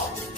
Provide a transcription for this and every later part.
Oh.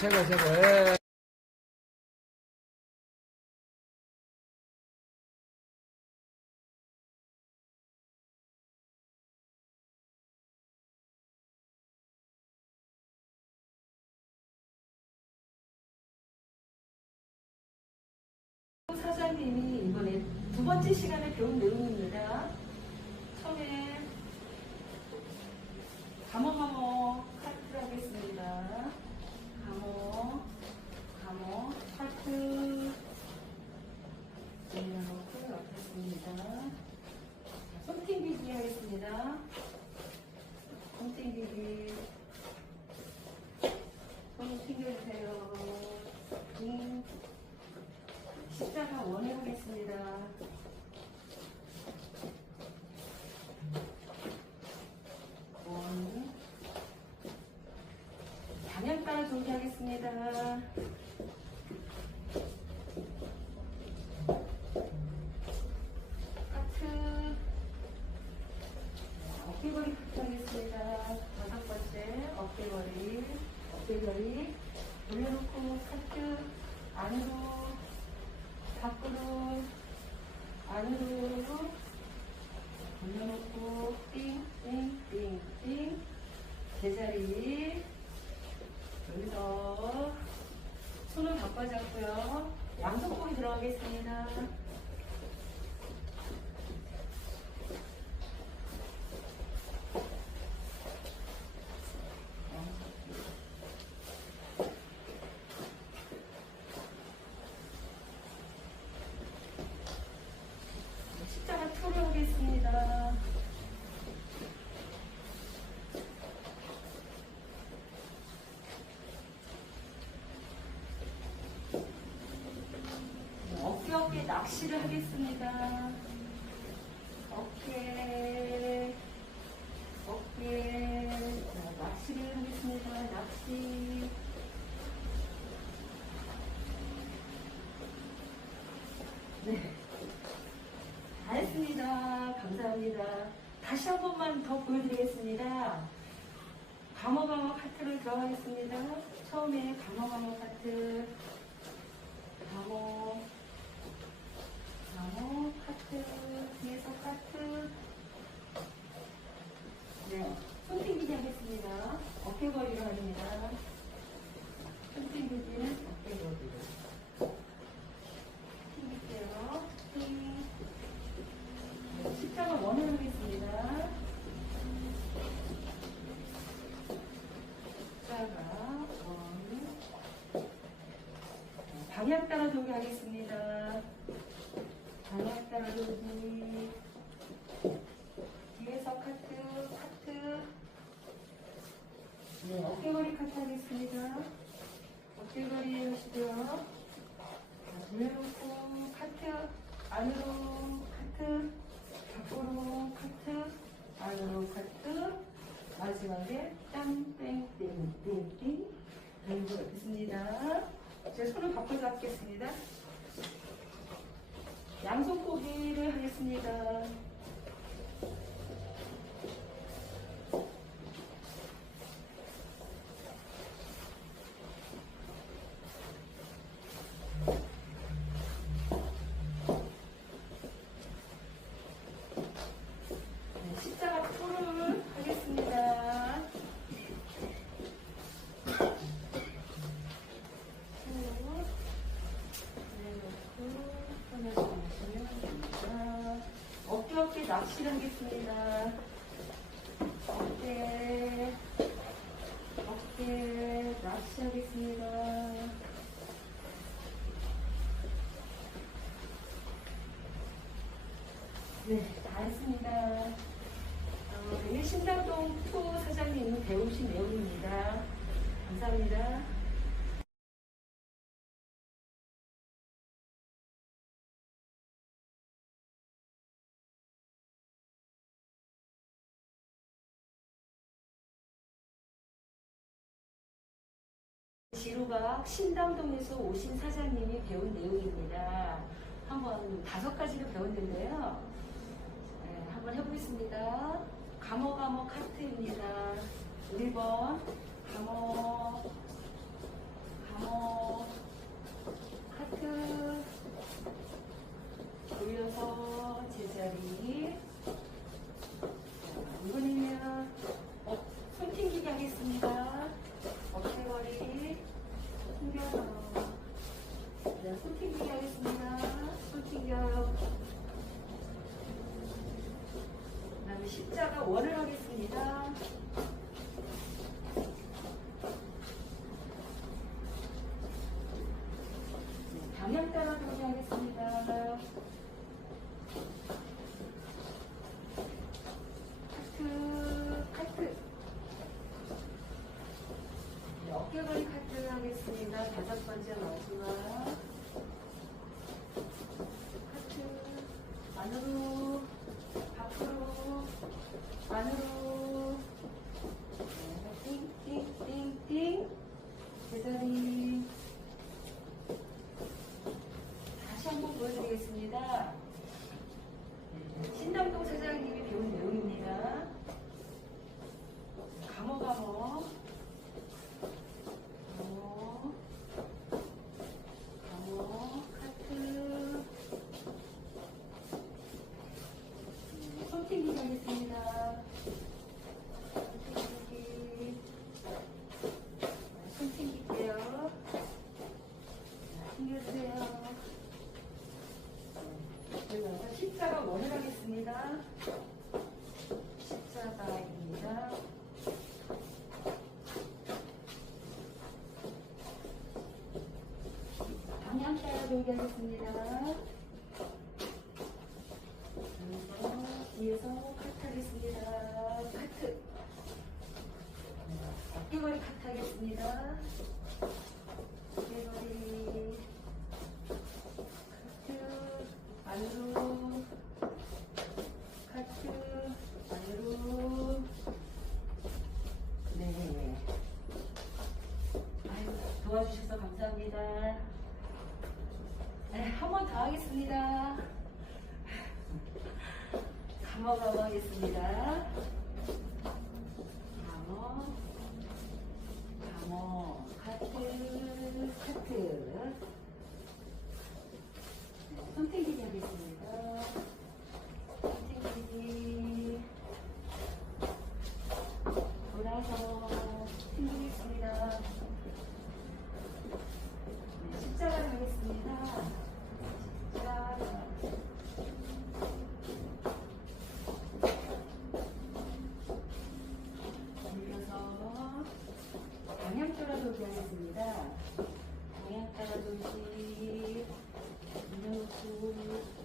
최고, 최고. 예. 사장님이 이번에 두 번째 시간에 배운 내용입니다. 처음에 감어감어 카트 하겠습니다. 감어, 감어, 카트 올려놓고 넣겠습니다. 자, 손팅기기 하겠습니다. 손팅기기 손 튕겨주세요. 음. 십자가 원을 하겠습니다. 원. 방향 따라 준비하겠습니다. 카트. 어깨걸이 카트 하겠습니다. 다섯 번째 어깨걸이. 어깨걸이. 올려놓고 카트 안으로 밖으로 안으로 올려놓고 띵띵띵띵 제자리 여기서 바꿔 잡고요. 양손목이 들어가겠습니다 십자가 투를 하겠습니다. 어깨 어깨 낚시를 하겠습니다. 어깨 어깨 자, 낚시를 하겠습니다. 낚시 네. 다 했습니다. 감사합니다. 다시 한 번만 더 보여드리겠습니다. 감어감어 카트를 들어가겠습니다. 처음에 감어감어 카트, 감어, 감어 카트, 뒤에서 카트. 네, 손ting기기 하겠습니다. 어깨걸이로 합니다. 손ting기기는 어깨걸이로. ting길게요. 팅. 십자가 원을 하겠습니다. 십자가 원. 방향 따라 돌기 하겠습니다. 방향 따라 돌기. 뒤에서 카트, 카트. 네, 어깨걸이 카트 하겠습니다. 어깨걸이 하시고요. 자, 돌려놓고 카트 안으로 카트 밖으로 카트 안으로 카트 마지막에 땀땡땡땡땡 그리고 있습니다. 제 손을 바꿔 잡겠습니다. 양손 포기를 하겠습니다. 네, 십자가 풀을 하겠습니다. 납치하겠습니다. 어깨, 어깨, 납치하겠습니다. 네, 다 했습니다. 어, 이게 신당동 투 사장님은 배우신 내용입니다. 감사합니다. 지루각 신당동에서 오신 사장님이 배운 내용입니다. 한번 다섯 가지를 배웠는데요. 네, 한번 해보겠습니다. 감어 감어 카트입니다. 1번 감어 감어 따라 돌기 하겠습니다. 그래서 뒤에서 카트 하겠습니다. 카트. 어깨머리 카트 하겠습니다. 어깨머리 카트 안으로 카트 안으로 네 아유, 도와주셔서 감사합니다. 네, 한 번 더 하겠습니다. 감어 감어 하겠습니다. 감어 감어 카트 카트 네, 손태기기 하겠습니다. 방향 따라 돌기 하겠습니다. 방향 따라 돌기 밀어놓